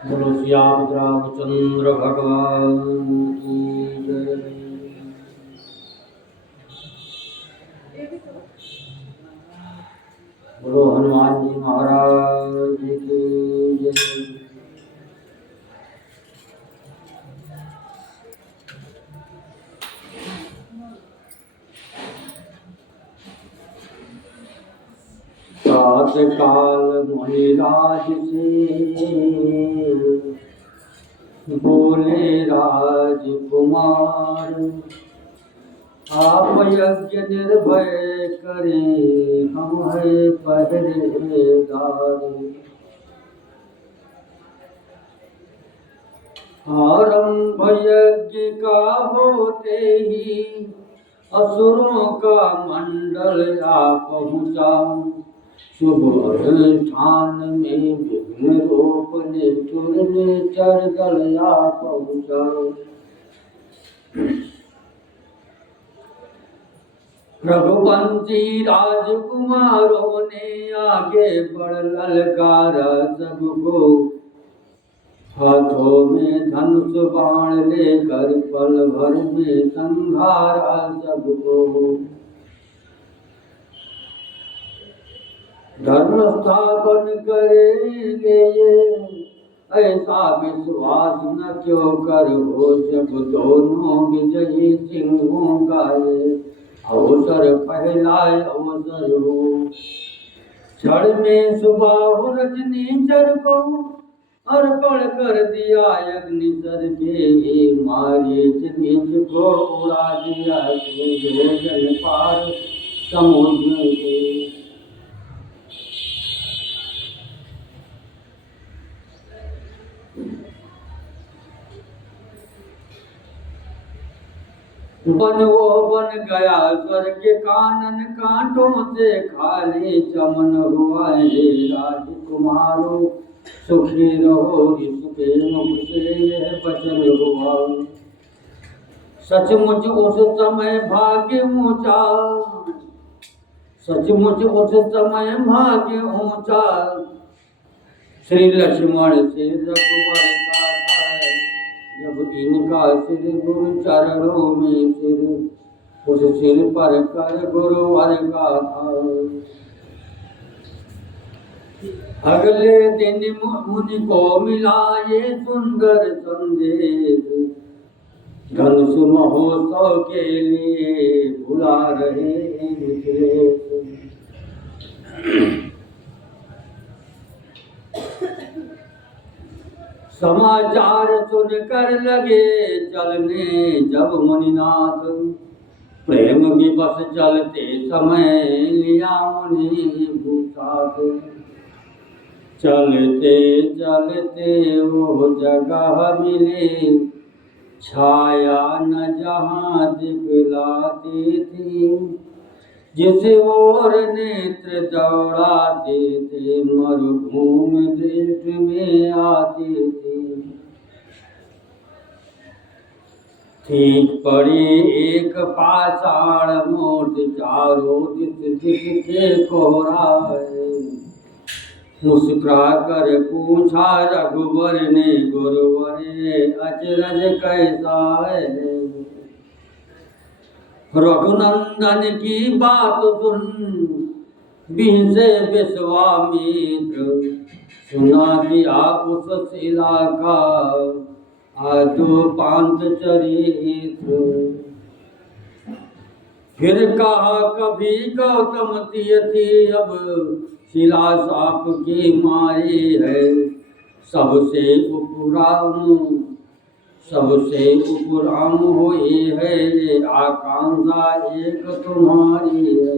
बोलो श्याम रामचंद्र भगवान की जय। बोलो हनुमान जी महाराज की जय। प्रात काल मुनिराज से बोले राजकुमार, आप यज्ञ निर्भय करें, हम है पहरेदार। आरंभ यज्ञ का होते ही असुरों का मंडल आ पहुँचा। शुभ अनुष्ठान में विघ्न रोपने चुरने चरगल आ पहुँचा। रघुवंशी राजकुमारों ने आगे बढ़ ललकारा सबको, हाथों में धनुष बाण लेकर पल भर में संहारा सबको। धर्म स्थापन करेंगे ये ऐसा विश्वास न क्यों कर हो, जब दोनों विजयी सिंहों का ये अवसर पहला अवसर हो। क्षण में सुबाहु रजनीचर को अर्पण कर दिया अग्निसर के, मारीच नीच को उड़ा दिया जल पार समुद्र के। बन वो बन गया स्वर्ग कानन, कांटों से खाली चमन हुआ हे राजकुमारों, सुखी रहो इसके मुख से यह वचन हुआ। सचमुच उस समय भाग्य ऊंचा, सचमुच उस समय भाग्य ऊंचा, श्री लक्ष्मण से रघुवर का था। जब इनका सिर गुरु चरणों में सिर, उस सिर पर कर गुरुवर का था। अगले दिन मुनि को मिला ये सुंदर संदेश, धनुष महोत्सव के लिए बुला रहे विशेष। समाचार सुनकर लगे चलने जब मुनिनाथ, प्रेम विवश चलते समय लिया मुनि भूसाथ। चलते चलते वो जगह मिली, छाया न जहाँ दिखलाती थी, जिस ओर नेत्र दौड़ाते थे मरुभूमि दृष्टि में आती थी। ठीक पड़ी एक पाषाण मूर्ति, चारों दिश के कोहराए। मुस्कुरा कर पूछा रघुवर ने गुरुवर, अचरज कैसा है। रघुनंदन की बात सुन बिहसे विश्वामित्र, सुना दिया उस शिला का आदोपांत चरित्र। फिर कहा कभी गौतम तीर्थी, अब शिला साप की मारी है। सबसे उपराम हुई है, आकांक्षा एक तुम्हारी है।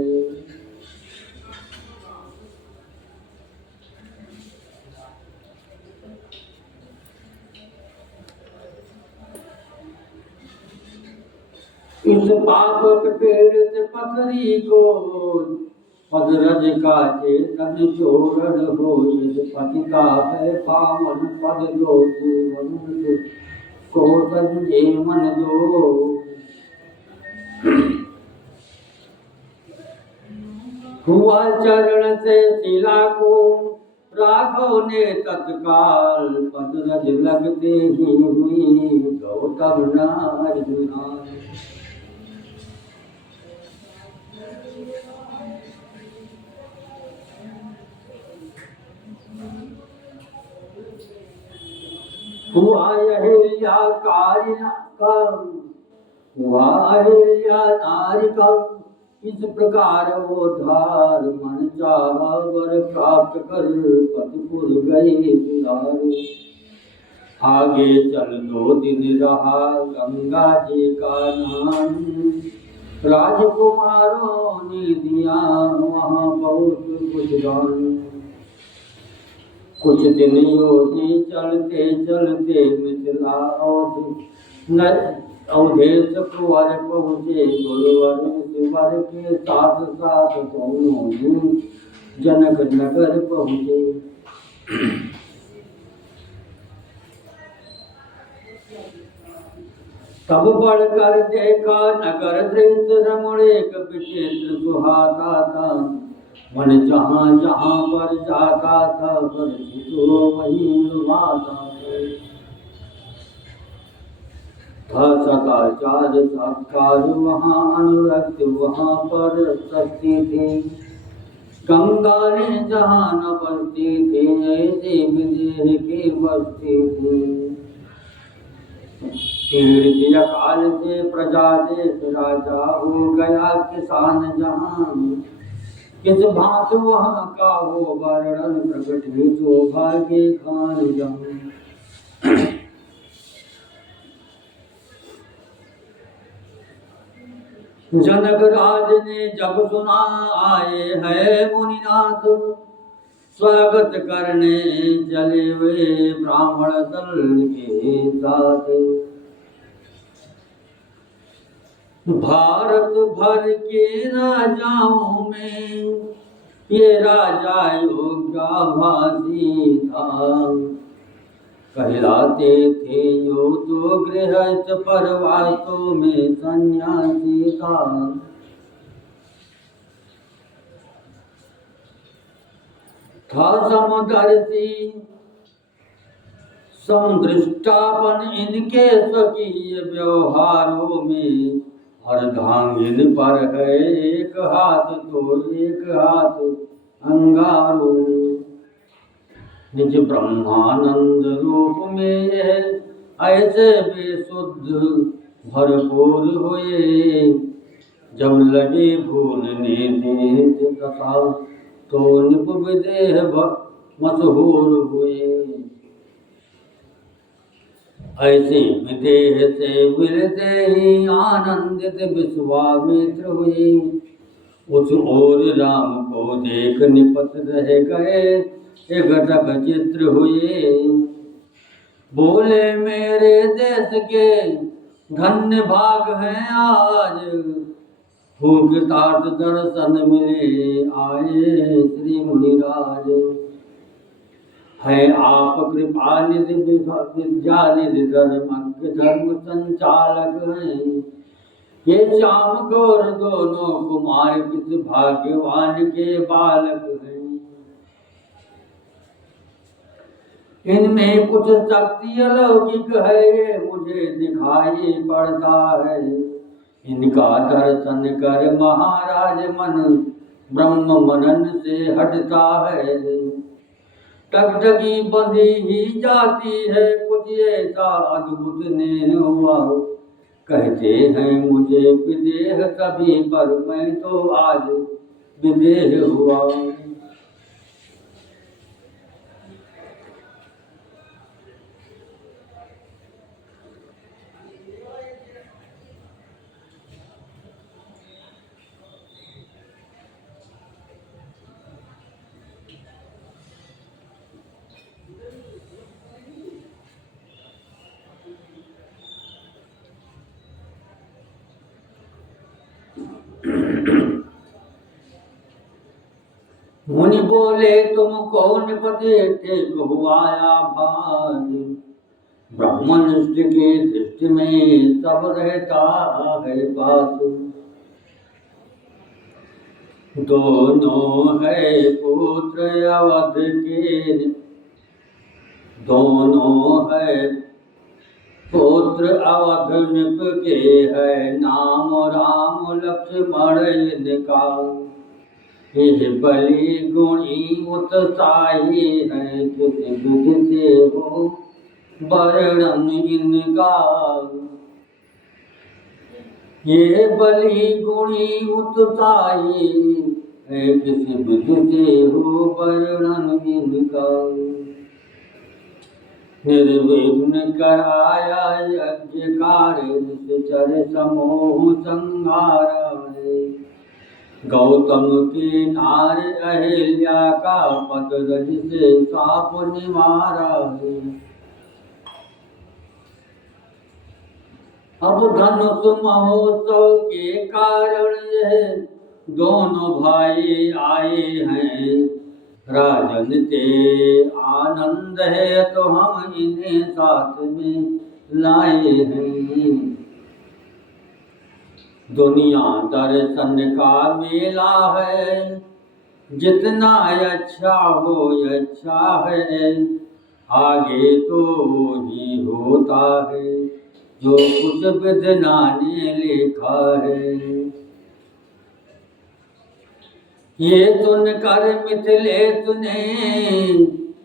इस पाप पीड़ित पथरी को पदरज का चेतन चोरण हो। इस पति का है पावन पद दो, जीवन को संजीवन दो। हुआ चरण से शिला को राघव ने तत्काल पदरज लगते ही हुई गौतम नारी नारी। हुआ अहिल्या कारिणा का, हुआ अहिल्या नारी का, इस प्रकार वो धार मन चाहा वर प्राप्त कर पतिपुर गए दुलारे। आगे चल 2 दिन रहा गंगा जी का नाम, राजकुमारों ने दिया वहाँ बहुत कुछ दान। कुछ दिन योगी चलते चलते मिथिला अवधेश कुंवर पहुँचे। गुरुवर सुवर के साथ साथ दोनों ही जनक नगर पहुँचे। तब बढ़कर देखा नगर दृश्य रमण एक विचित्र सुहाता था। मन जहाँ जहाँ पर जाता था परिचित वहीं लुभाता था। सदाचार सत्कार वहाँ अनुरक्त वहाँ पर सस्ती थी। गंगा ने जहाँ न बसती थी ऐसे विदेह की बस्ती थी। कीर्ति अकाल से प्रजा देश राजा हो गया किसान जहाँ। किस भांति वहाँ का हो वर्णन प्रकट सौभाग्य खान जहाँ। जनक राज ने जब सुना आए है मुनिनाथ, स्वागत करने चले वे ब्राह्मण दल के साथ। भारत भर के राजाओं में ये राजा योगाभासी था। कहलाते थे यो तो गृहस्थ पर वास्तव में सन्यासी था। समदर्शी समदृष्टापन इनके स्वकीय व्यवहारों में। अर्धांगिन पर है एक हाथ तो एक हाथ अंगारों। निज ब्रह्मानंद रूप में यह ऐसे बेशुद्ध भरपूर हुए। जब लगे भूलने देश तथा तो निप विदेह मशहूर हुए। ऐसे विदेह से मिलते ही आनंदित विश्वामित्र हुए। उस ओर राम को देख निपट रह गए एक घटक चित्र हुए। बोले मेरे देश के धन्य भाग हैं आज। भूकृतार्थ दर्शन मिले आए श्री मुनिराज। है आप कृपा निधि विद्या निधि धर्म संचालक हैं। ये श्याम गौर दोनों कुमार किस भाग्यवान के बालक हैं। इनमें कुछ शक्ति अलौकिक है ये मुझे दिखाई पड़ता है। इनका दर्शन कर महाराज मन ब्रह्म मनन से हटता है। टकटकी बंधी ही जाती है कुछ ऐसा अद्भुत ने हुआ। कहते हैं मुझे विदेह कभी पर मैं तो आज विदेह हुआ। मुनि बोले तुम कौन पते थे हुआया भाई। ब्रह्मनिष्ठ के दृष्टि में सब रहता है पास। दोनों है पुत्र अवध के, दोनों है पुत्र अवध निप के, है नाम राम लक्ष्मण इनका। यह बलि गुणी उत्साही है, किस विधि से हो वर्णन इनका। ये बलि गुणी उत्साही है, किस विधि से हो वर्णन इनका। निर्विघ्न कराया यज्ञ कार्य, निश्चर समूह संहारा है। गौतम की नारी अहिल्या का पद रज से साप निवारा है। अब धनुष महोत्सव के कारण यह दोनों भाई आए हैं। राजन ते आनंद है तो हम इन्हें साथ में लाए हैं। दुनिया दर्शन का मेला है, जितना अच्छा हो अच्छा है। आगे तो ही होता है जो कुछ विधना ने लिखा है। ये सुनकर मिथिलेश ने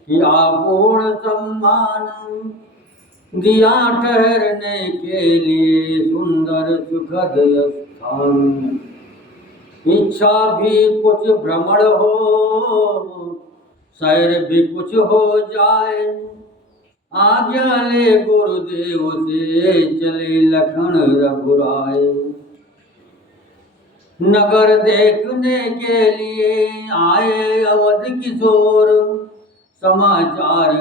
किया पूर्ण सम्मान, दिया ठहरने के लिए सुंदर सुखद स्थान। इच्छा भी कुछ भ्रमण हो, सैर भी कुछ हो जाए। आज्ञा ले गुरुदेव से चले लखन रघुराय। नगर देखने के लिए आए अवध किशोर, समाचार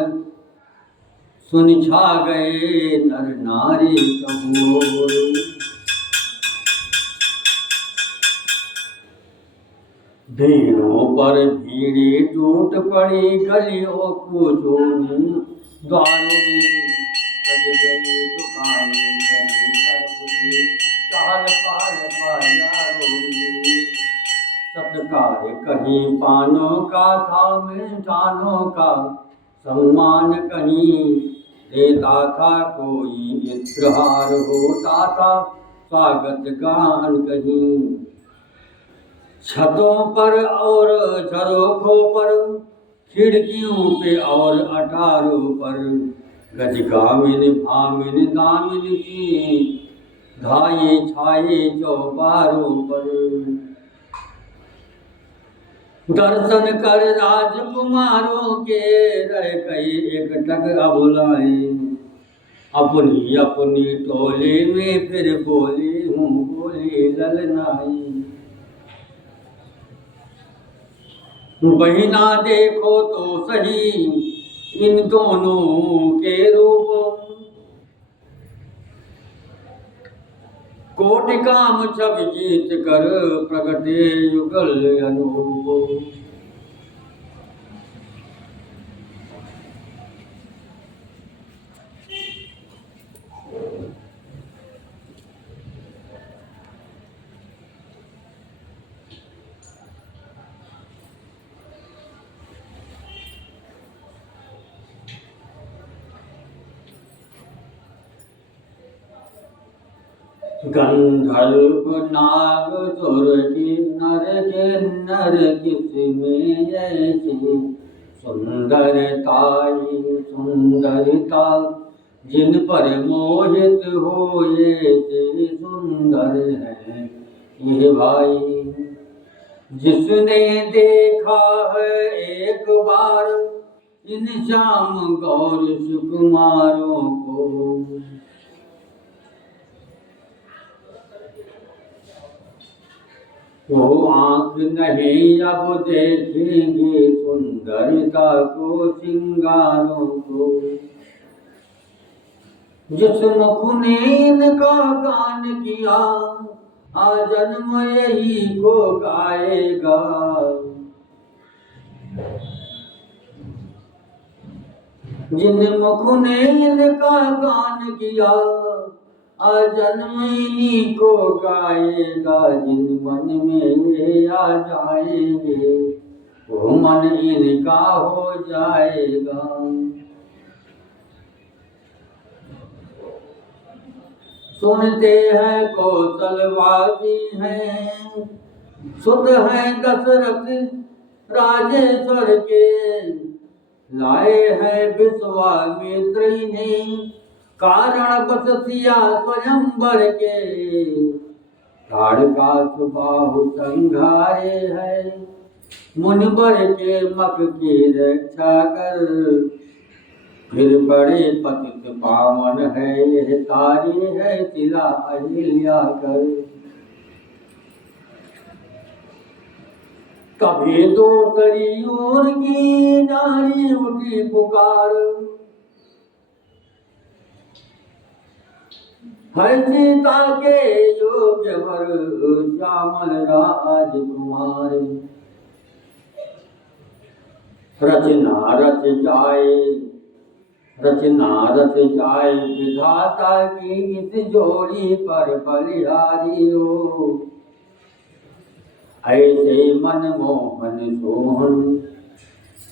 सुन छा गए नर नारी कहोर। भीड़ों पर भीड़ी टूट पड़ी, गलियों कूचों में द्वारों में सज गई दुकानें, सजी सरपुरी चहल पहल बाजारों में। सत्कार कहीं पानों का था, मिष्ठानों का सम्मान कहीं देता था कोई, इत्रहार होता था स्वागत गान कहीं। छतों पर और झरोखों पर, खिड़कियों पे और अटारों पर, गजगामिन भामिन दामिन की धाये छाये चौबारों पर। दर्शन कर राजकुमारों के रह गए एकटक अबुलाए। अपनी अपनी टोली में फिर बोली हूँ बोली ललनाई। बहिना देखो तो सही इन दोनों के रूप, कोटि काम छब जीत कर प्रगटे युगल अनूप। गंधर्व नाग सुर की नर किसमें ऐसी सुंदरताई सुंदरता, जिन पर मोहित हो ये सुंदर है ये भाई। जिसने देखा है एक बार इन श्याम गौर सुकुमारों को, वो आंख नहीं अब देखेंगे सुंदरता को सिंगारों को। जिस मुख ने इनका गान किया आजन्म यही को गाएगा। जिन मुख ने इनका गान किया अजन्म इन्हीं को गाएगा, जिन मन में ये आ जाएंगे वो मन इनका हो जाएगा। सुनते हैं कौशलवादी हैं, सुध हैं दशरथ राजेश्वर के, लाए हैं विश्वामित्र इन्हें कारण बस सिया स्वयंवर के। ताड़का सुबाहु संघारे है, मुनिवर के मक की रक्षा कर, फिर बड़े पतित पावन है यह तारी है तिला अहिल्या कर। कभी दूसरी ओर की नारी उठी पुकार, है सीता के योग्य वर श्यामल राजकुमार। रचना रच जाए विधाता की इस जोड़ी पर बलिहारी हो। ऐसे मनमोहन सोहन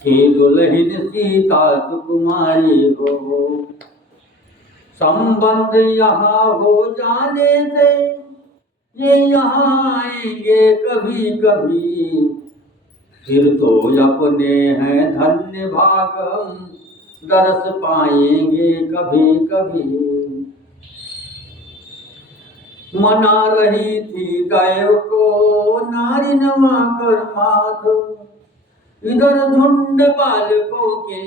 की दुल्हन सीता सुकुमारी हो। संबंध यहाँ हो जाने से ये यहाँ आएंगे कभी कभी, फिर तो अपने हैं धन्य भाग हम दरस पाएंगे कभी कभी। मना रही थी गायों को नारी नवा कर माथ, इधर झुंड बालकों के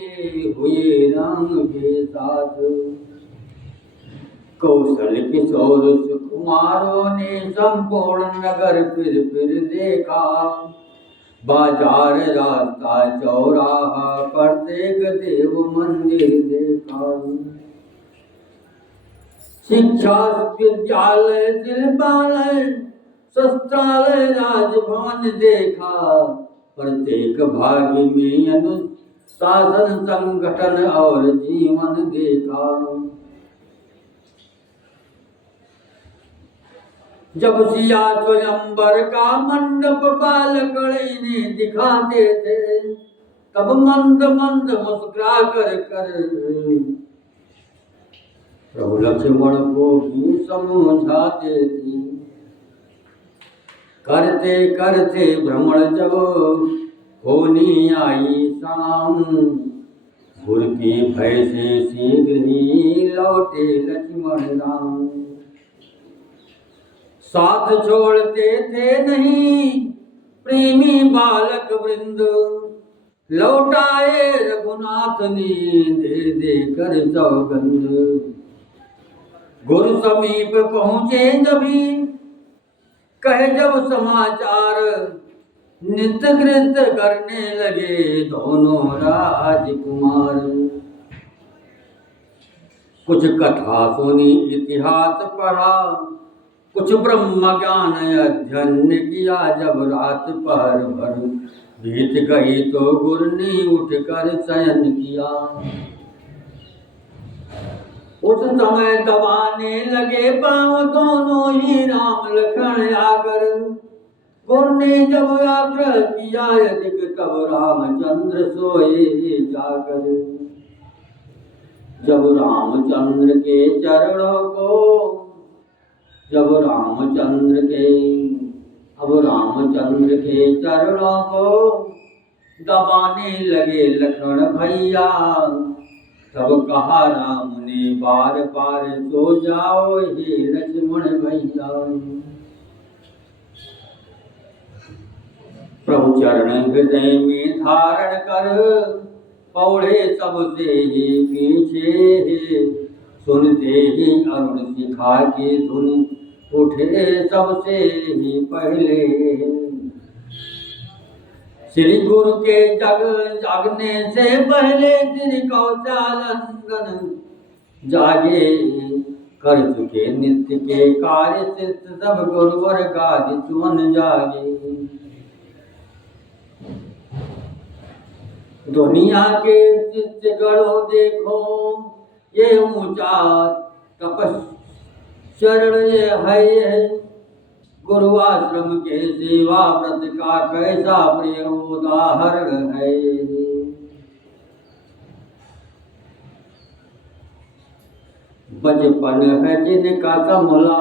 हुए रंग के साथ। कौशल किशोर सुकुमारों ने संपूर्ण नगर फिर देखा, बाजार रास्ता चौराहा प्रत्येक देव मंदिर देखा। शिक्षा विद्यालय शिल्पालय शस्त्रालय राजभवन देखा, प्रत्येक भाग में अनुशासन संगठन और जीवन देखा। जब सिया स्वयंवर का मंडप बालकड़े ने दिखाते थे, तब मंद मंद मुस्कुरा कर प्रभु लक्ष्मण को भी समझाते थे। करते करते भ्रमण जब होनी आई शाम, गुर के भय से शीघ्र ही लौटे लक्ष्मण राम। साथ छोड़ते थे नहीं प्रेमी बालक वृंद, लौटाए रघुनाथ ने दे दे कर सौगंध। गुरु समीप पहुँचे जभी कहे जब समाचार, नित्य कृत्य करने लगे दोनों राजकुमार। कुछ कथा सुनी इतिहास पढ़ा, कुछ ब्रह्म ज्ञान अध्ययन किया। जब रात पहर भर बीत गई तो गुरु ने उठकर शयन किया। उस समय दबाने लगे पांव दोनों ही राम लखन आकर, गुरु ने जब आग्रह किया अधिक तब रामचंद्र सोए जाकर। जब रामचंद्र के चरणों को अब रामचंद्र के चरणों को दबाने लगे लक्ष्मण भैया, तब कहा राम ने बार बार सो जाओ हे लक्ष्मण भैया। प्रभु चरण हृदय में धारण कर पौड़े सबसे ही पीछे, सुनते ही अरुण शिखा की धुन उठे सबसे ही पहले। श्री गुरु के जागने से पहले श्री कौशलनंदन जागे, कर चुके नित्य के कार्य सिद्ध सब गुरुवर गादि सुमन जागे। दुनिया के शिष्य गढ़ो देखो ये ऊंचा चरण ये है गुरु आश्रम के सेवा व्रत का कैसा प्रिय उदाहरण है। बचपन है जिनका संभला,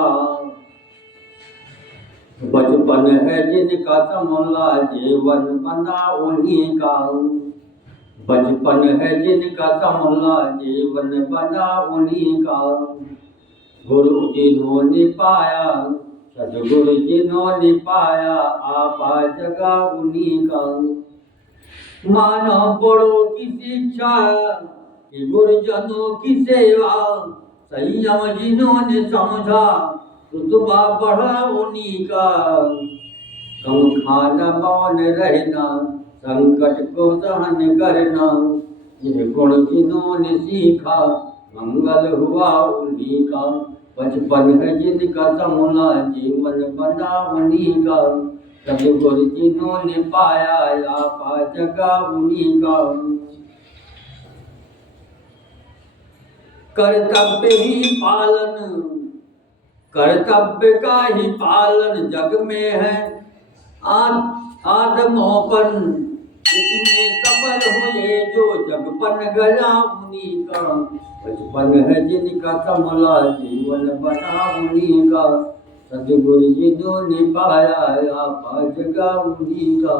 बचपन है जिनका संभला जीवन बना उन्हीं का। बचपन है जिनका संभला जीवन बना उन्हीं का। गुरु जिन्होंने पाया, सदगुरु जिन्होंने पाया, आपा जगा उन्हीं का। मानो बड़ों की शिक्षा कि गुरुजनों की सेवा, संयम जिन्होंने समझा रुतबा बढ़ा उन्हीं का। कम खाना मौन रहना, संकट को सहन करना, ये गुण जिन्होंने सीखा मंगल हुआ उन्हीं का। बचपन है जिनका संभला जीवन बना उन्हीं का। सदगुरु जिन्होंने पाया आपा जगा उन्हीं का। कर्तव्य ही पालन, कर्तव्य का ही पालन जग में है आत्मोपन। इसमें सफल हुए जो जगपन गया उन्हीं का। बचपन है जिनका संभला जीवन बना उन्हीं का। सदगुरु जिन्होंने पाया आपा जगा उन्हीं का।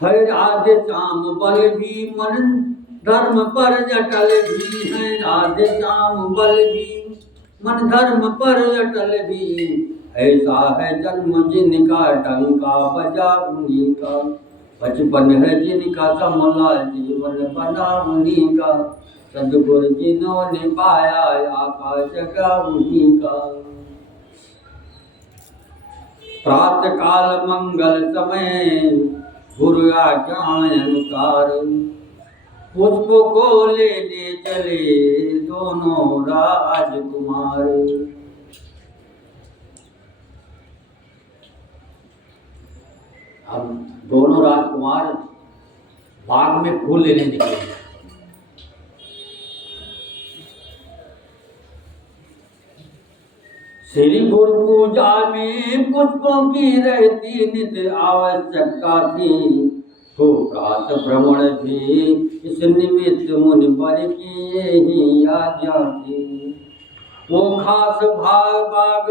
है राधे श्याम बल भी मन धर्म पर अटल भी है। राधे श्याम बल भी मन धर्म पर अटल भी। ऐसा है जन्म जिनका डंका बजा उन्हीं का। बचपन है जिनका संभला जीवन बना उन्हीं का। सदगुरु जिन्होंने पाया आपा जगा उन्हीं का। प्रातः काल मंगल समय गुरु आज्ञा अनुसार, पुष्प को लेने चले दोनों राजकुमार। अब दोनों राजकुमार बाग में फूल लेने निकले। श्री गुरु पूजा में पुष्पों की रहती नित आवश्यकता थी। तो प्रात भ्रमण भी इस निमित्त मुनि वर की यही आज्ञा थी। वो खास बाग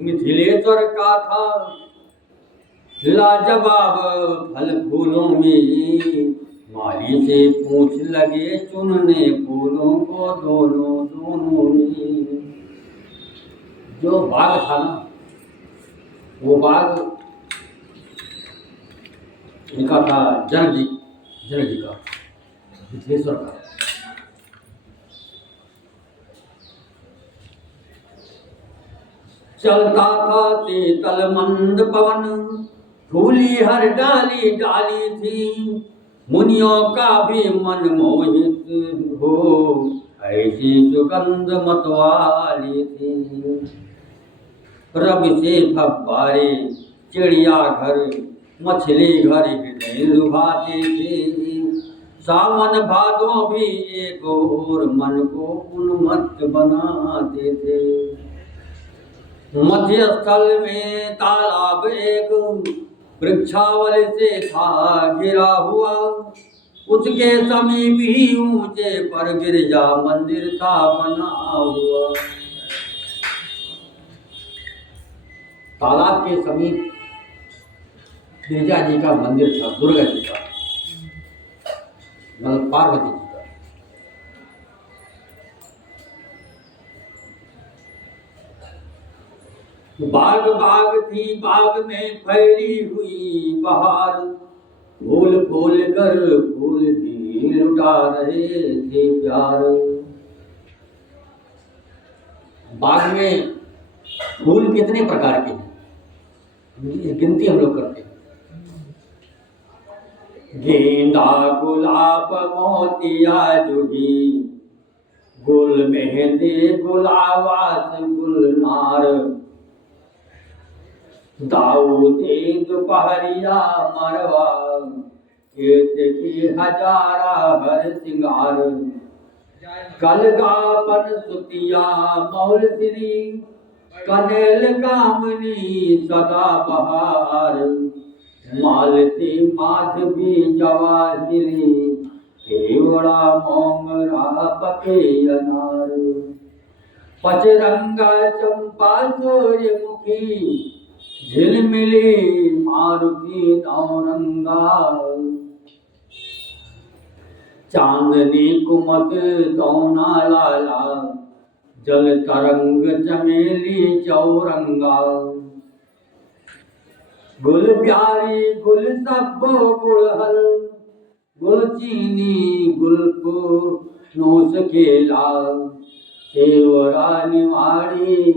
मिथिलेश्वर का था, लाजवाब फल फूलों में। माली से पूछ लगे चुनने फूलों को दोनों दोनों में। जो बाग था ना, वो बाग इनका था, जनक जी का, मिथिलेश्वर का। चलता था शीतल मंद पवन, फूली हर डाली डाली थी। मुनियों का भी मन मोहित हो, ऐसी सुगंध मतवाली थी। रब से फब्बारे चिड़िया घर, मछली घर हृदय लुभाते थे। सावन भादों भी एक और मन को उन्मत्त बनाते थे। मध्य स्थल में तालाब एक वृक्षावल से था घिरा हुआ। उसके समीप ही ऊंचे पर गिरजा मंदिर था बना हुआ। तालाब के समीप गिरजा जी का मंदिर था, दुर्गा जी का, मतलब पार्वती जी का। बाग बाग थी, बाग में फैली हुई बहार। फूल फूल कर फूल भी लुटा रहे थे प्यार। बाग में फूल कितने प्रकार के हैं, गिनती हम लोग करते हैं। गेंदा गुलाब मोतिया जूही, गुल मेहंदी गुलाबात गुलनार। दाऊदी दोपहरिया मरवा, खेत की हजारा हर सिंगार। कलगापन सुतिया मौल श्री कनेल कामनी सदा बहार मालती माधवी जवाहिरी केवड़ा मोंगरा पके अनार पचरंगा चंपा सूर्यमुखी झिलमिली मारुति नौरंगा चांदनी कुमत दौना लाला जल तरंग चमेली चौरंगा गुल प्यारी गुल सब्बो गुड़हल गुल चीनी गुल को नोस खेला सेवरा निवाड़ी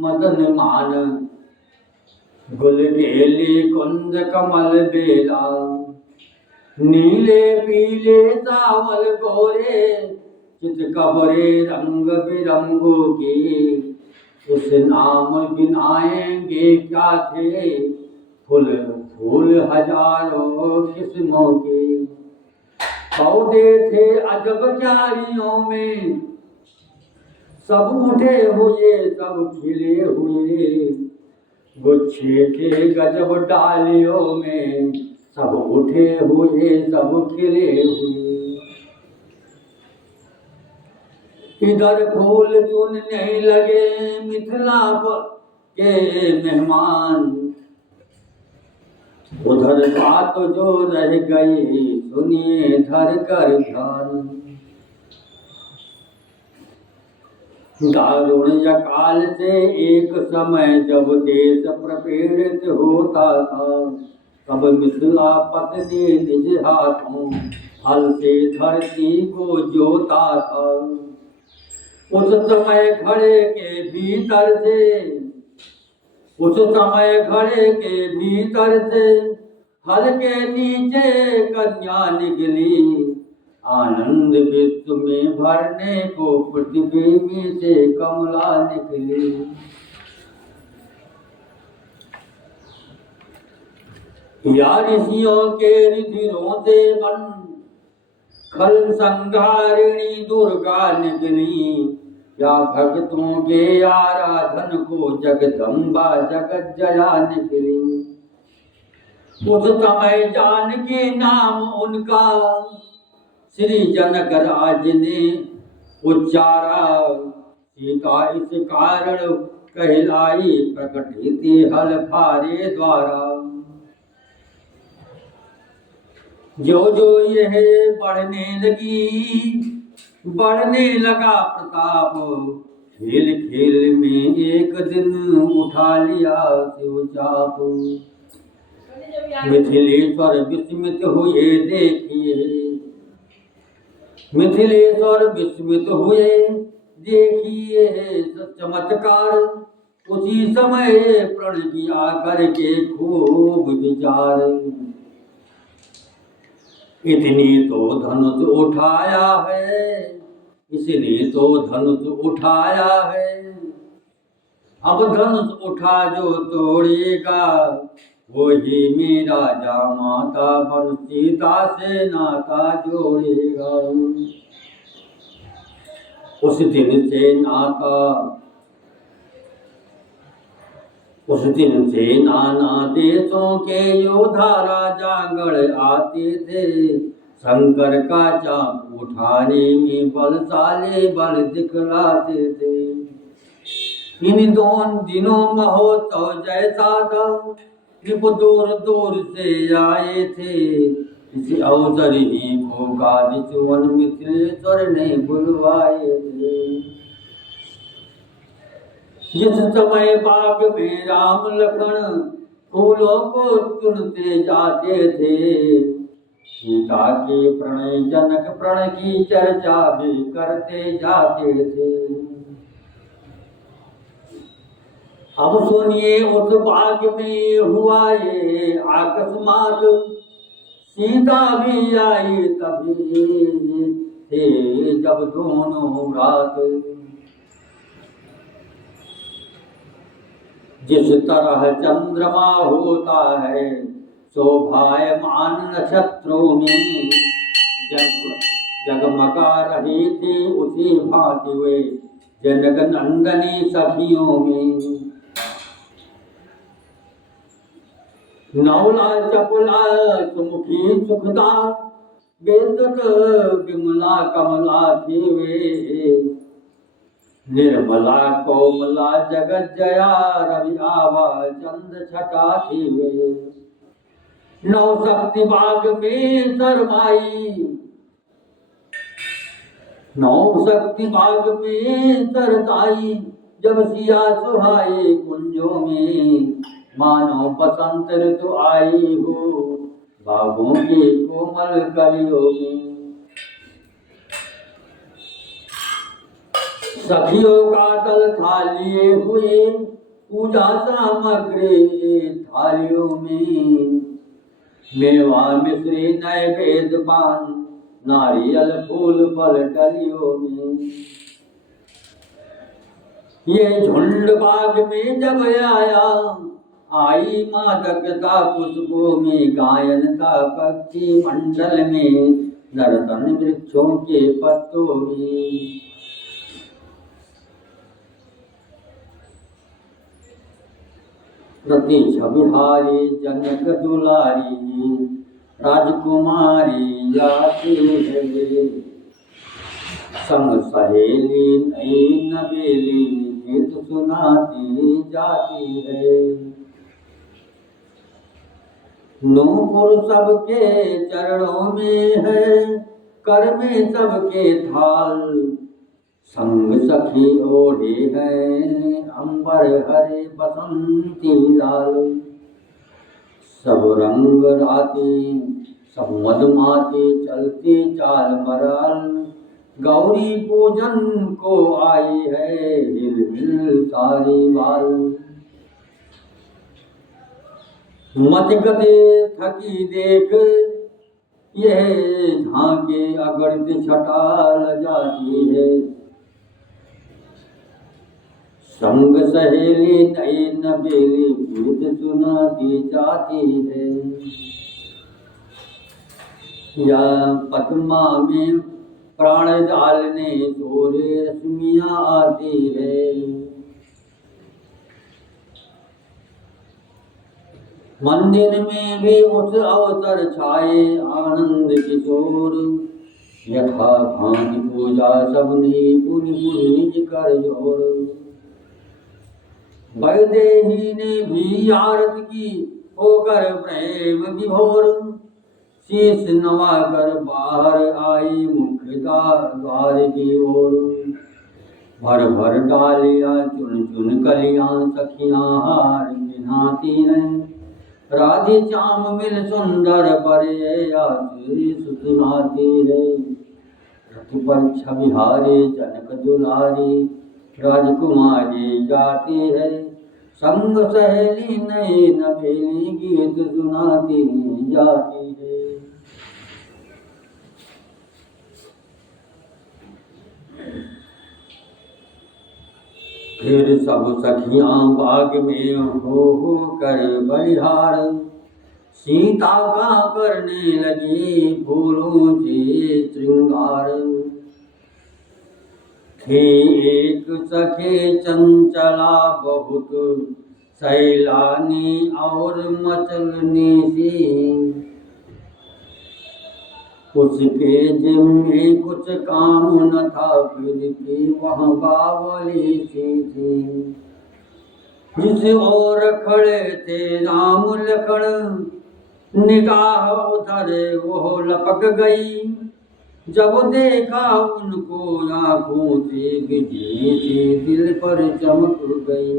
मदन मान गुल केली कुंद कमल बेला नीले पीले चावल गोरे चित कबरे रंग बिरंगों के उस नाम गिनाएंगे क्या थे फूल फूल हजारों किस्मों के पौधे थे अजब क्यारियों में सब उठे हुए सब खिले हुए गुच्छे थे गजब डालियों में सब उठे हुए सब खिले हुए इधर फूल चुनने लगे मिथिला के मेहमान उधर बात जो रह गई सुनिए धर कर ध्यान दारुण अकाल से एक समय जब देश प्रपीड़ित होता था तब मिथिला पत्नी निज हाथों हल से धरती को जोता था उस समय घड़े के भीतर से हल के नीचे कन्या निकली आनंद विश्व में भरने को पृथ्वी में से कमला निकली या ऋषियों के रुधिरों से बन खल संहारिणी दुर्गा निकली या भक्तों के आराधन को जगदम्बा जगत जया निकली उस समय जानकी नाम उनका श्री जनक राज ने उच्चारा सीता इस कारण कहलाई प्रकट थी हल फारे द्वारा जो जो यह बढ़ने लगा प्रताप खेल खेल में एक दिन उठा लिया शिवचाप मिथिलेश्वर विस्मित हुए देखिए चमत्कार उसी समय प्रण किया करके खूब विचार इतनी तो धनुष उठाया है इसलिए तो धनुष उठाया है अब धनुष उठा जो तोड़ेगा वही मेरा जामाता बन सीता से नाता जोड़ेगा उस दिन से नाना देशों के योद्धा राजागण आते थे शंकर का चाप उठाने में बलशाली बल दिखलाते थे इन दिनों महोत्सव जैसा था दूर दूर से आए थे इस अवसर ही को गादिचुवन मिथिलेश्वर ने बुलवाए थे जिस समय बाग में राम लखन फूलों को चुनते जाते थे सीता के प्रणय जनक प्रण की चर्चा भी करते जाते थे अब सुनिए उस बाग में हुआ ये अकस्मात सीता भी आई तभी थे जब दोनों रात जिस तरह चंद्रमा होता है शोभायमान नक्षत्रों में जगमगा रही थी उसी भांति वे जनक नंदनी सखियों में। नौला चपला सुमुखी सुखदा बेतक विमला कमला थी वे। निर्मला कोमला जगत जया रवि आभा चंद छटा थी वे। नौ शक्ति बाग में शरमाई, नौ शक्ति बाग में सरताई, जब सिया सुहाए कुंजों में। मानो बसंत ऋतु आई हो बागों के कोमल कलियों में। सखियों का दल था लिए हुए पूजा सामग्री थालियों में। मेवा मिश्री नैवेद्य पान नारियल फूल फल डलियों में। ये झुंड बाग में जब आया आई मादकता पुष्पों में। गायन था पक्षी मंडल में नर्तन वृक्षों के पत्तों में। प्रति छबिहारी जनक दुलारी राजकुमारी जाती है। संग सहेली नई नवेली गीत सुनाती जाती है। नूपुर सबके चरणों में है कर में सबके थाल। संग सखी ओढ़े हैं अंबर हरे बसंती लाल। सब रंग राती सब मधुमाती चलती चाल मराल। गौरी पूजन को आई है हिल हिल सारी बाल। मत गते थकी देख यह झांके अगणित छटाल जाती है। संग सहेली नई नवेली गीत सुनाती जाती है। या पद्मा में प्राण डालने सूर्य रश्मियां आती है। मंदिर में भी उस अवसर छाए आनंद किशोर। यथा भांति पूजा सबने पुनि पुनि निज कर जोर। वैदेही ने भी आरत की होकर प्रेम विभोर। शीश नवा कर बाहर आई मुख्य द्वार की ओर। भर भर डालियां चुन चुन कलियां सखियां हार पिन्हाती हैं। राधे चाम मिल सुंदर बरे आशीष सुनाती है। रथ पर छबिहारे जनक दुलारी राजकुमारी जाती है। संग सहेली नई नवेली गीत सुनाती जाती है। फिर सब सखियां बाग में हो कर बलिहार। सीता का करने लगी फूलों से श्रृंगार। थे एक सखे चंचला बहुत सैलानी और मचलनी सी। उसके जिम्मे कुछ काम न था फिर भी वहाँ बावली सी थी। जिस ओर खड़े थे राम लखन निगाह उधर वो लपक गई। जब देखा उनको आँखों से बिजली से दिल पर चमक गई।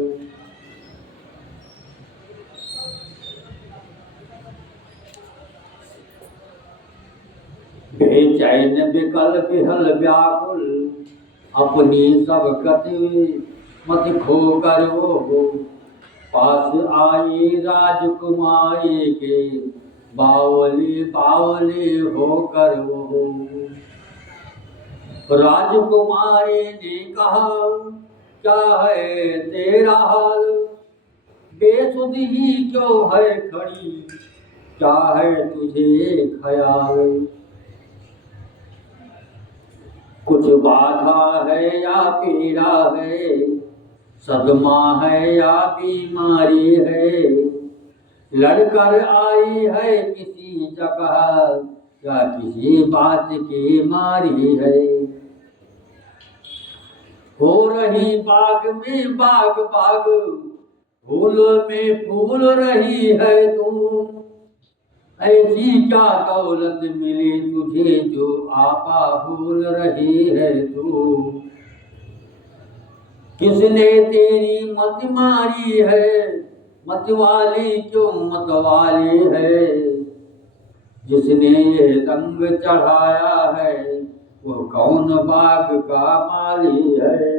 बेचैन विकल विहल व्याकुल अपनी सब गति मत खो कर वो पास आई राजकुमारी के। बावली बावली होकर वो राजकुमारी ने कहा क्या है तेरा हाल। बेसुध ही क्यों है खड़ी क्या है तुझे ख्याल। कुछ बाधा है या पीड़ा है, सदमा है या बीमारी है, लड़कर आई है किसी जगह या किसी बात की मारी है। हो रही बाग में बाग बाग, फूल में फूल रही है तू। ऐसी क्या दौलत मिली तुझे जो आपा भूल रही है तू। किसने तेरी मत मारी है, मत वाली क्यों मत वाली है। जिसने ये रंग चढ़ाया है वो कौन बाग का माली है।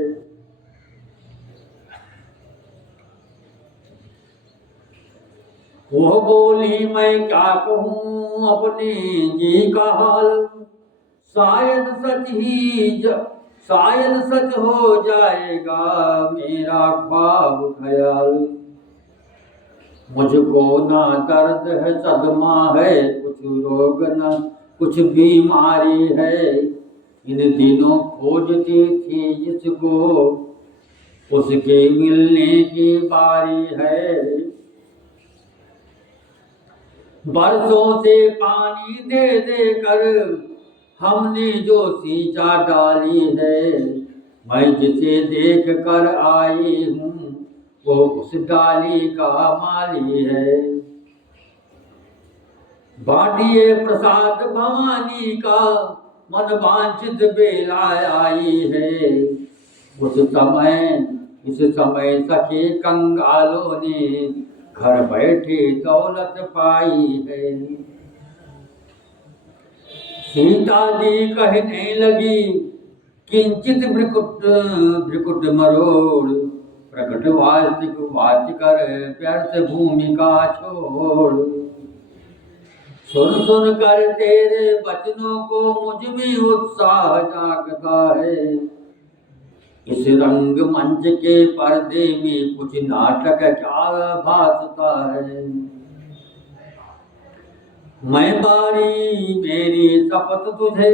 वो बोली मैं क्या कहूँ अपने जी का हाल, शायद सच हो जाएगा मेरा ख्वाब ख्याल। मुझको ना दर्द है सदमा है, कुछ रोग न कुछ बीमारी है। इन दिनों खोजती थी जिसको उसके मिलने की बारी है। बरसों से पानी दे दे कर हमने जो सींचा डाली है। मैं जिसे देख कर आई हूँ वो उस डाली का माली है। बाटिए प्रसाद भवानी का मन वांछित बेला आई है। इस समय सखी कंगालों ने घर बैठे दौलत पाई है। सीता जी कहने लगी किंचित भ्रिकुट मरोड़, प्रकट वाच कर व्यर्थ भूमिका छोड़। सुन सुन कर तेरे वचनों को मुझ में उत्साह जागता है। इस रंग मंच के पर्दे में कुछ नाटक क्या भासता है। मैं बारी मेरी शपथ तुझे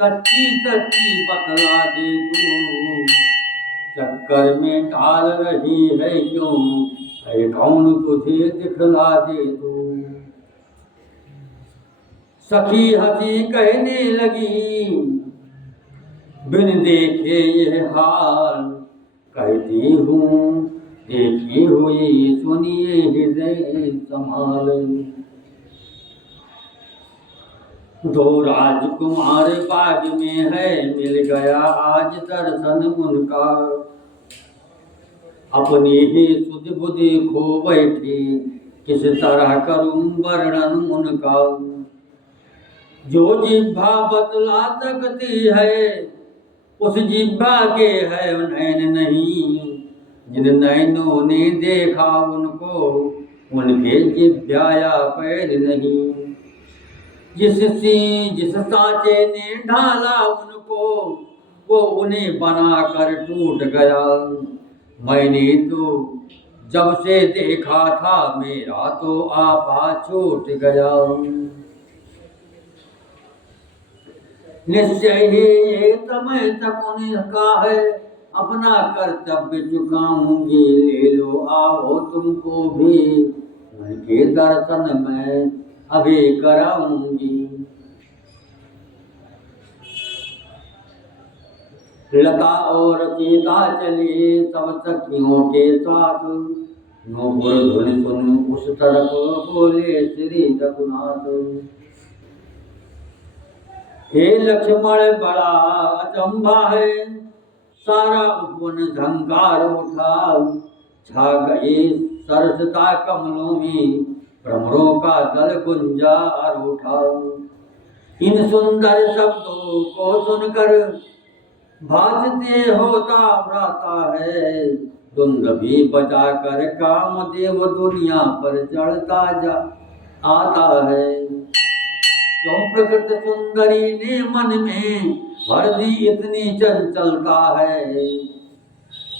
सच्ची सच्ची बतला दे तू। चक्कर में डाल रही है क्यों, है कौन तुझे दिखला दे तू। सखी हंसी कहने लगी बिन देखे यह हाल, कहती हूँ देखी हुई सुनिए हृदय संभाल। दो राजकुमार बाग में है मिल गया आज दर्शन उनका। अपनी ही सुध बुद्धि खो बैठी किस तरह करूं वर्णन उनका। जो जिह्वा बतला सकती है उस जिह्वा के है नैन नहीं। जिन नैनों ने देखा उनको उनके जिह्वा पैर नहीं। जिस सांचे ने ढाला उनको वो उन्हें बनाकर टूट गया। मैंने तो जब से देखा था मेरा तो आपा छूट गया। निश्चय ही ये समय तक उनका है अपना कर्तव्य चुकाऊंगी। ले लो आओ तुमको भी उनके दर्शन में अभी कराऊंगी। लता और सीता चली सब सखियों के साथ। नूपुर धुन सुन उस तरफ बोले श्री रघुनाथ। हे लक्ष्मण बड़ा अचंभा है, सारा उपवन झंकार उठा। छा गए सरसता कमलों में भ्रमरों का दल गुंजार उठा। इन सुंदर शब्दों को सुनकर भासते होता भ्राता है। धुंध भी बजाकर कामदेव दुनिया पर चढ़ता जा आता है। क्यों प्रकृति सुंदरी ने मन में भर दी इतनी चंचलता है।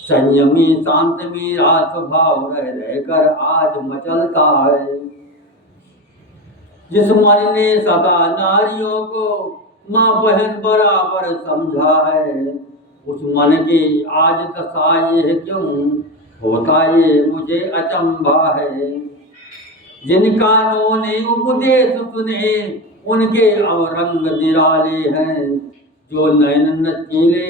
संयमी शांत मेरा स्वभाव रह रहकर आज मचलता है। जिस मन ने सदा नारियों को माँ बहन बराबर समझा है। उस मन की आज दशा ये क्यों होता ये मुझे अचंभा है। जिन कानों ने उपदेश सुने उनके अब रंग निराले हैं। जो नैन नजीले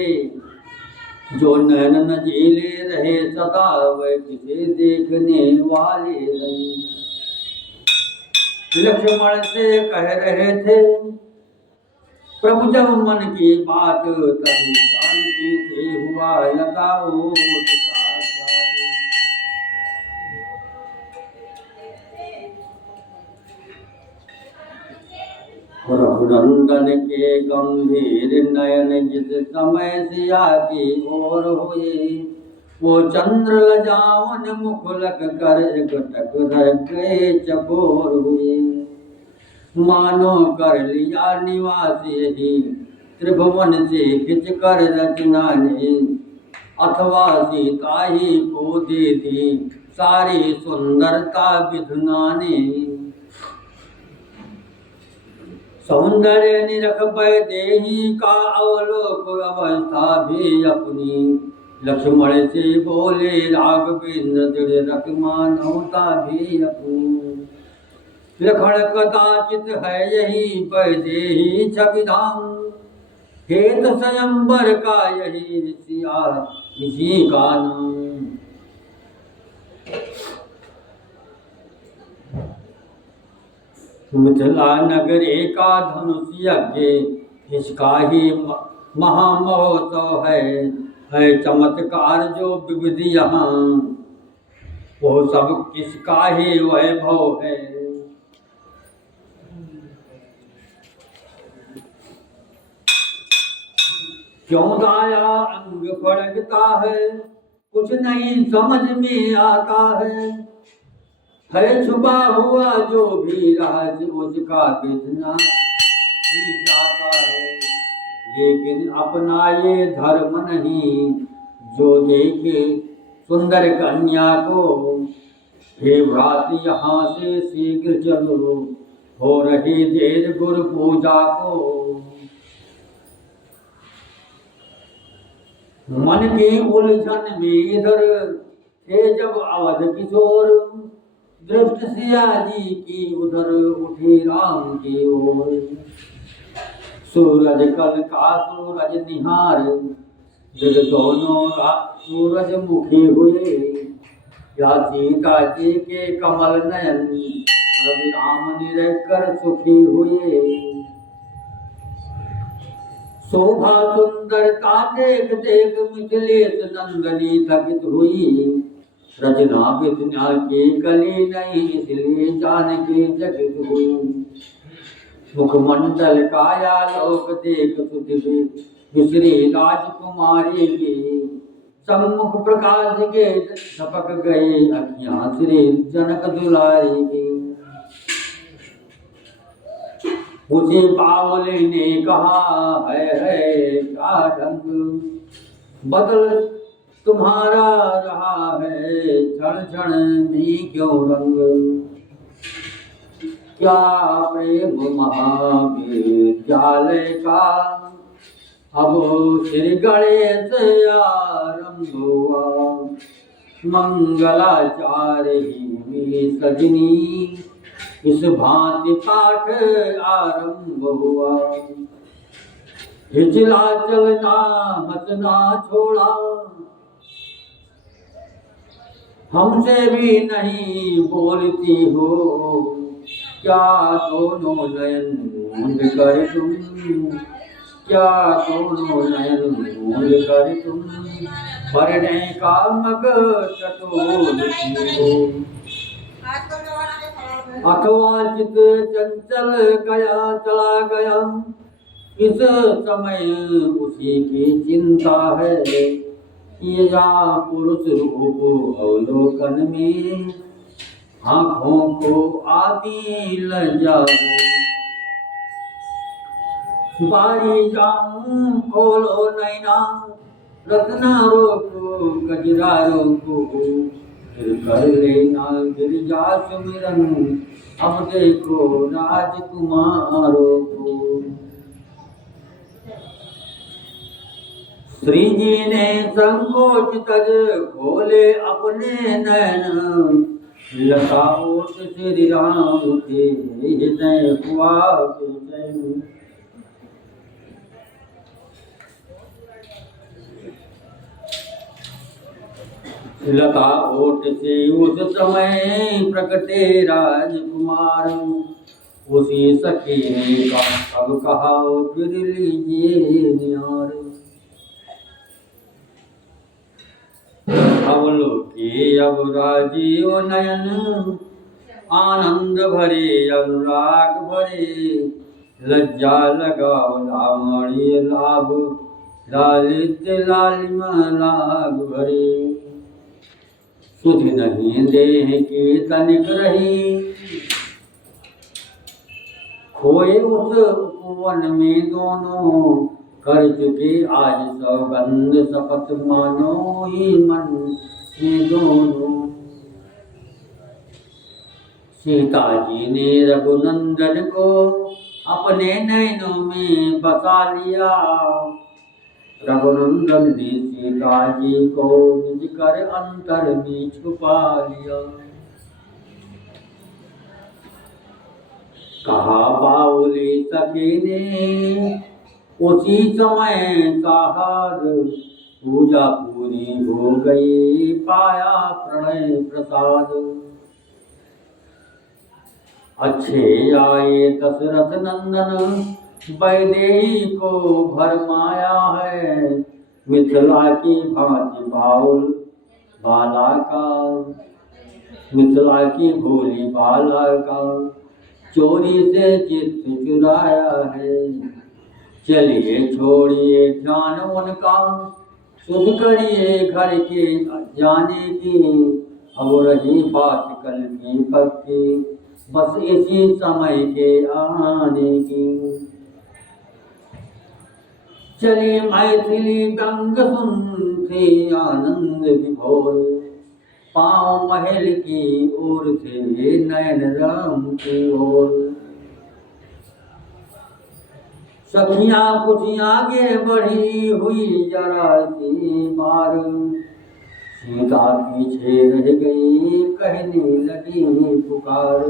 रहे सदा वह किसे देखने वाले हैं। लक्ष्मण से कह रहे थे प्रभु जब मन की बात, तभी जानकी से हुआ यथावत साक्षात। रघुनंदन के गंभीर नयन जिस समय सिया की ओर हुए, वो चंद्र लजावन मुख लग कर एकटक रह गए चकोर हुए। मानो कर लिया निवास यही त्रिभुवन से खिंच कर रचना ने, अथवा सीता ही को दे दी सारी सुंदरता विधुना ने। सौंदर्य निरख देही का अवलोक अवस्था भी अपनी, लक्ष्मण से बोले राघवेंद्र दृढ़ रख मानवता भी अपनी। लखन कदाचित है यही वैदेही छविधाम, हेत स्वयंवर का यही सिया इसी का नाम। मिथिला नगरे का धनुष यज्ञ इसका ही महामहोत्सव है चमत्कार जो विविध यहाँ, वो सब किसका ही वैभव है। क्यों दाया अंग फड़कता है, कुछ नहीं समझ में आता है छुपा हुआ जो भी राज उसका कितना ही जाता है। लेकिन अपना ये धर्म नहीं जो देखे सुंदर कन्या को, हे भ्रात यहाँ से शीघ्र चलो हो रही देर गुरु पूजा को। मन के उलझन में इधर थे जब अवध किशोर, दृष्ट सिया जी की उधर उठी राम की ओर। सूरज कल का सूरज निहार, जब दोनों सूरज मुखी हुए, या सीता जी के कमल नयन रवि राम निरख कर सुखी हुए। शोभा सुंदरता देख देख मिथिलेश नंदनी थकित हुई, रचना विद्या की कली नहीं इसलिए जानकी चकित हुई। मुखमंडल कायालोक देख सुधि विश्री राजकुमारी की, सम्मुख प्रकाश के झपक गए अखियां श्री जनक दुलारी की। उसे बावले ने कहा है क्या ढंग, बदल तुम्हारा रहा है क्षण क्षण में क्यों रंग। क्या प्रेम महाविद्यालय का अब श्री गणेश आरंभ हुआ, मंगलाचार्य ही सजनी इस भांति पाठ आरंभ हुआ। हिचला चलना हंसना छोड़ा, हमसे भी नहीं बोलती हो, क्या दोनों नयन मूंद कर तुम, क्या दोनों नयन मूंद कर तुम, भरने का मग टटोलती हो। अथवा चित चंचल गया चला गया, इस समय उसी की चिंता है। या पुरुष रूप अवलोकन में आँखों को आती लज्जा, बारी जाऊं खोलो नैना, रत्ना रोको गजरा रोको, फिर कर लेना गिरजा सुमिरन, अब देखो राजकुमारों को। श्री जी ने संकोच तज खोले अपने नैन, लता ओट श्री राम के हृदय हुआ बेचैन। लता ओट से उस समय प्रकटे राजकुमार, उसी सखी ने अब कहा फिर लीजिए निहार। अवलोके अब राजीव नयन, आनंद भरे अनुराग भरे, लज्जा लगाओ लावण्य लाभ, लालित्य लालिमा लाग भरे। सुध नहीं देह की तनिक रही, खोए उस उपवन में दोनों, कर चुके आज सौगंध शपथ मानो ही मन में दोनों। सीता जी ने रघुनंदन को अपने नैनों में बसा लिया, रघुनंदन ने सीता जी को निज कर अंतर में छुपा लिया। कहा बाउली सखी ने उसी समय साहर, पूजा पूरी हो गई पाया प्रणय प्रसाद। अच्छे आए दशरथ नंदन, वैदेही को भरमाया है, मिथिला की भांति बाउल बाला का, मिथिला की भोली बाला का, चोरी से चित्त चुराया है। चलिए छोड़िए ध्यान उनका, शुद्ध करिए घर के जाने की, अब रही बात कल की पक्की, बस इसी समय के आने की। चलिए मैथिली व्यंग सुनते आनंद विभोर, पाँव महल की ओर थे नयन राम की ओर। सखियां कुछ आगे बढ़ी हुई जरा सी बार, सीता पीछे रह गई कहने लगी पुकार।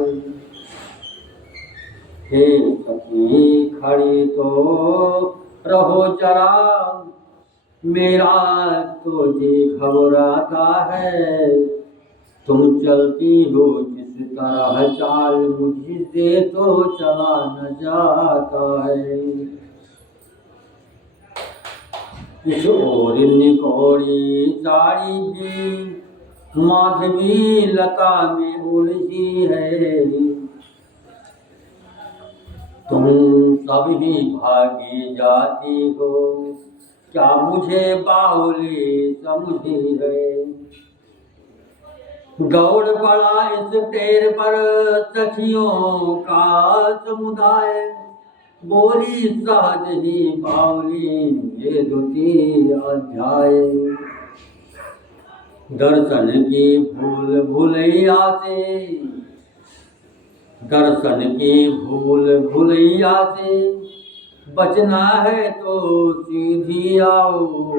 हे सखी खड़ी तो रहो जरा, मेरा तो जी घबराता है, तुम चलती हो जिस तरह चाल, मुझसे तो चला न जाता है। इस ओर निकोड़ी साड़ी भी माधवी लता में उलझी है, तुम सब ही भागी जाती हो, क्या मुझे बाउली समझी है। दौड़ पड़ा इस टेर पर सखियों का समुदाय, बोली सहज ही बाउली ये द्वितीय अध्याय। दर्शन की भूल भुलैया से, दर्शन की भूल भुलैया से, बचना है तो सीधी आओ,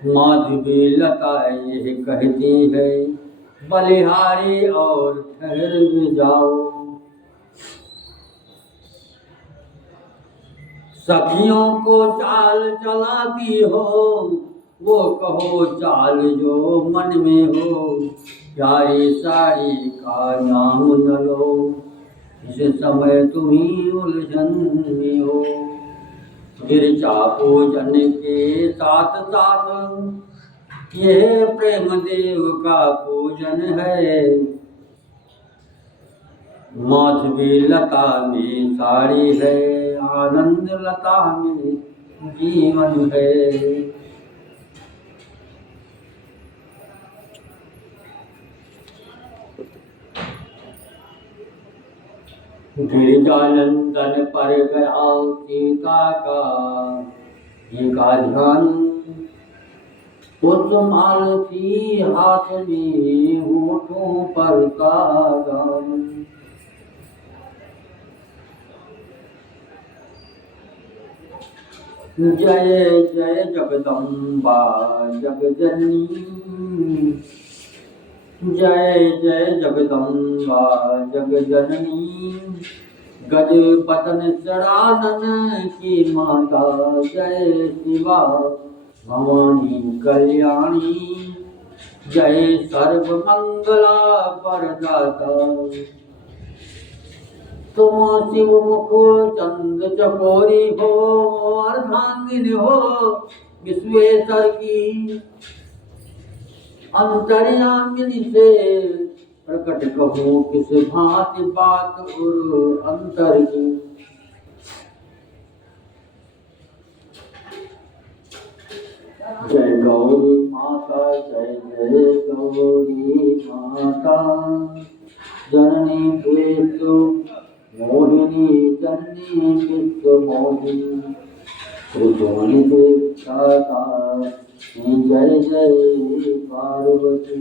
माधवी लता ये कहती है, बलिहारी और ठहर भी जाओ। सखियों को चाल चलाती हो, वो कहो चाल जो मन में हो, प्यारी साड़ी का नाम न लो, इस समय तुम्ही उलझन में हो। गिरजा पूजन के साथ साथ यह प्रेम देव का पूजन है, माधवी लता में साड़ी है, आनंद लता में जीवन है। गिरिजानंदन पर गया सीता का एका ध्यान, पुष्पमाल थी हाथ में होठों पर का गान। जय जय जगदम्बा जगजननी, जय जय जगदम्बा जगजननी, गज पतन चढ़ानन की माता, जय शिवा भवानी कल्याणी, जय सर्व मंगला परदाता। तुम शिव मुख चंद चकोरी हो, अर्धांगिनी हो विश्वेश्वर की, अंतर्यामिनी से प्रकट कहूँ किस भांति बात और अंतर की। जय गौरी माता, जय जय गौरी माता, जननी विश्व मोहिनी, जननी विश्व मोहिनी, त्रिभुवन विख्याता, जय जय पार्वती।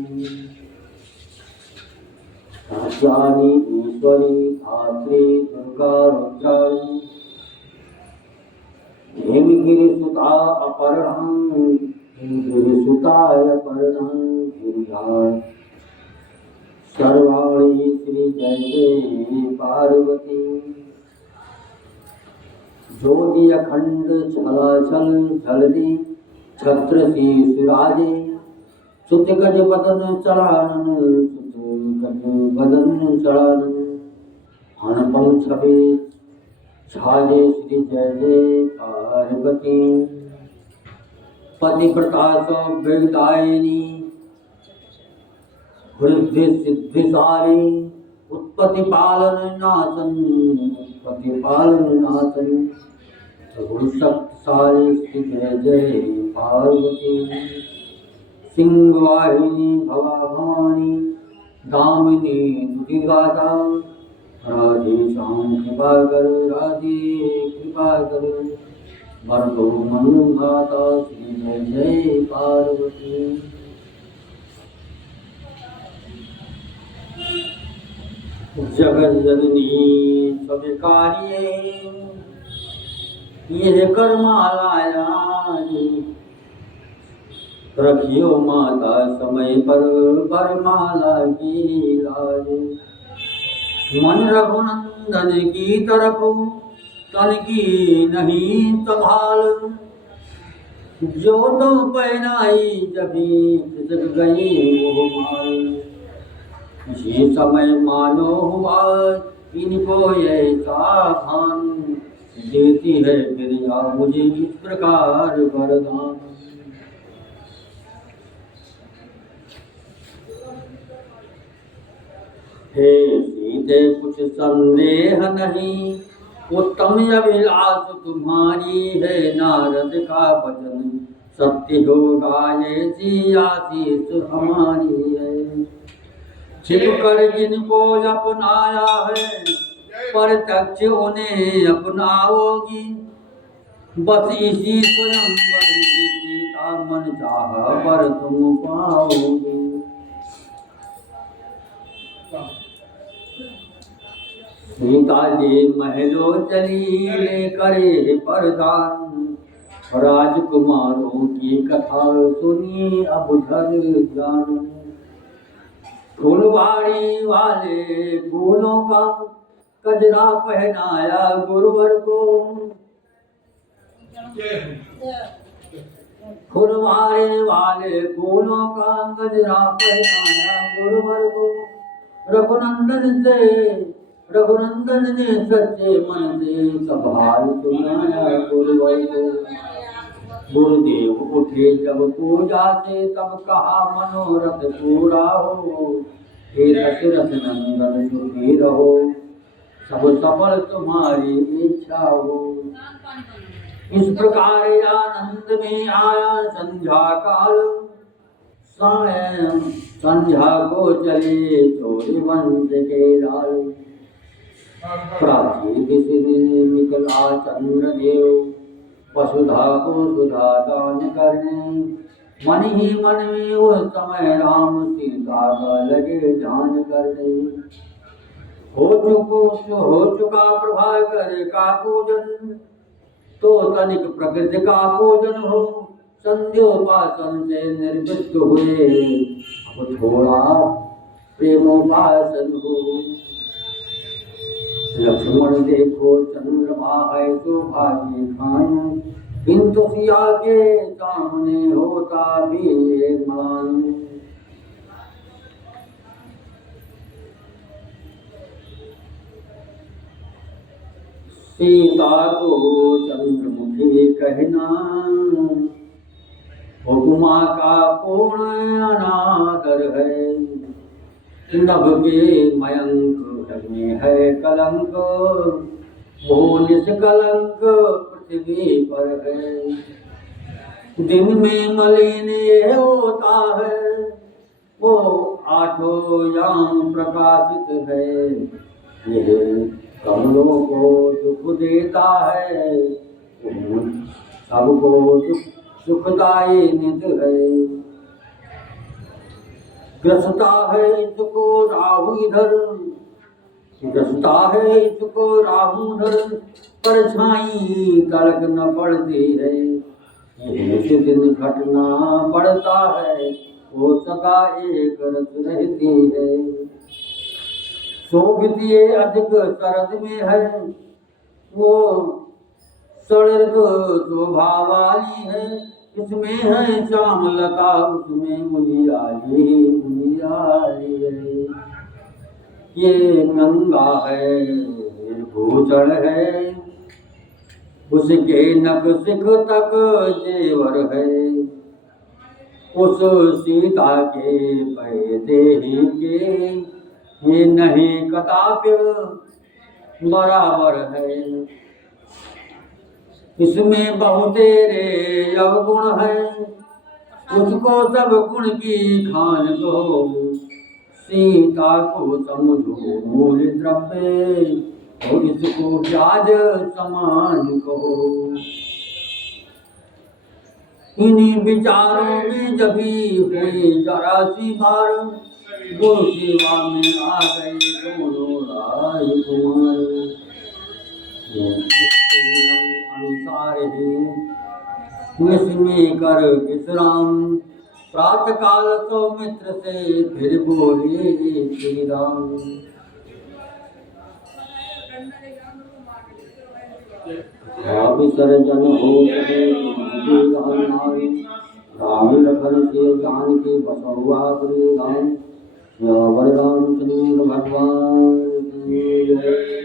कात्यायनी ईश्वरी धात्री दुर्गा रुद्राणी, हेमगिरिसुता अपहरणं, हेमगिरिसुताय अपहरणं गिरिजाय, सर्वाणी श्री जय जय पार्वती। ज्योति अखंड छलाछल झलनी, छत्र सी सुराजे, सुत गज बदन चढ़ानन, सुत गज बदन चढ़ानन, हन छवि छाजे श्री जय जय पार्वती। पतिव्रता सौभाग्यदायिनी, वृद्धि सिद्धिशाली, उत्पत्ति पालन नाशन, उत्पत्ति पालन नाशन, सगुण शक्तिशाली श्री जय जय पार्वती। सिंहवाहिनी भवा भवानी, दामिनी दुतिगाता, राधे श्याम कृपा कर, राधे कृपा कर, बरदो मनुभाता श्री जय जय पार्वती। जगत जननी स्विकारिये, ये करमालाया, रखियो माता समय पर बरमाला की लाज। मन रघुनंदन की तरफ तन की नहीं संभाल, जो तो पहनाई जभी खिसक गई वो माल। इसी समय मानो हुआ इनको ये सावधान, देती है फिर या मुझे इस प्रकार वरदान। हे सीते कुछ संदेह नहीं, उत्तम अभिलाष तुम्हारी है, नारद का वचन सत्य होगा, ऐसी आशीष हमारी है। छिप कर जिनको अपनाया है, प्रत्यक्ष उन्हें अपनाओगी, बस इसी स्वयंवर की सीता मन चाहा पर तुम पाओगे। सीता जी महलो चली करे परदान, राजकुमारों की कथा सुनिए अब धर ध्यान। फुलवाड़ी वाले फूलों का कजरा पहनाया गुरुवर को, फुलवाड़ी वाले फूलों का गजरा पहनाया गुरुवर को। रघुनंदन ने सच्चे मन से सब हाल सुनाया गुरुवर को। गुरुदेव उठे जब पूजा से, तब कहा मनोरथ पूरा हो, हे दशरथ नंदन सुखी रहो, सब सफल तुम्हारी इच्छा हो। इस प्रकार आनंद में आया संध्या काल, सायं संध्या को चले चोरी वंश के लाल। प्राची दिशा निकला चंद्रदेव, वसुधा को सुधा दान करने, मन ही मन में उस समय राम सीता का लगे ध्यान करने। हो चुका प्रभाकर का पूजन, तो तनिक प्रकृति का पूजन हो, संध्योपासन से निर्वृत्त हुए, अब थोड़ा प्रेमोपासन हो। लक्ष्मण देखो चंद्रमा है शोभा के खान, किंतु सिया के सामने होता भी एक मान। सीता को चंद्रमुखी कहना, उपमा का पूर्ण अनादर है। नभ के मयंक में है कलंक, वो निष्कलंक पृथ्वी पर है। दिन में मलिन ये होता है, वो आठों याम प्रकाशित है। ये कमलों को दुख देता है, सबको सुखदायी नित है। ग्रसता है इसको राहु इधर, ग्रसता है इसको राहु उधर, परछाई तलक न पड़ती है। इस दिन घटना पड़ता है, वो सदा एक रस रहती है। शोभित ये अधिक शरद में है, वो सड़क शोभा वाली है। इसमें है श्यामलता, उसमें उजियाली उजियाली है। ये नंगा है निर्भूषण है, उसके नक सिख तक जेवर है। उस सीता के पैदे ही के ये नहीं कदापि बराबर है। इसमें बहुतेरे अवगुण है, उसको सब गुण की खान कहो। सीता को समझो मूल द्रव्य, और इसको ब्याज समान कहो। इन्हीं विचारों में जभी हुई जरा सी बार, गुरु सेवा में आ गए दोनों राजकुमार। अनुसार ही निस्मी कर विश्राम, प्रातः काल सौमित्र से फिर बोले श्री राम। विसर्जन हो राम लखन से जानकी बसहुआ राम। वरदान चंद्र भगवान की जय।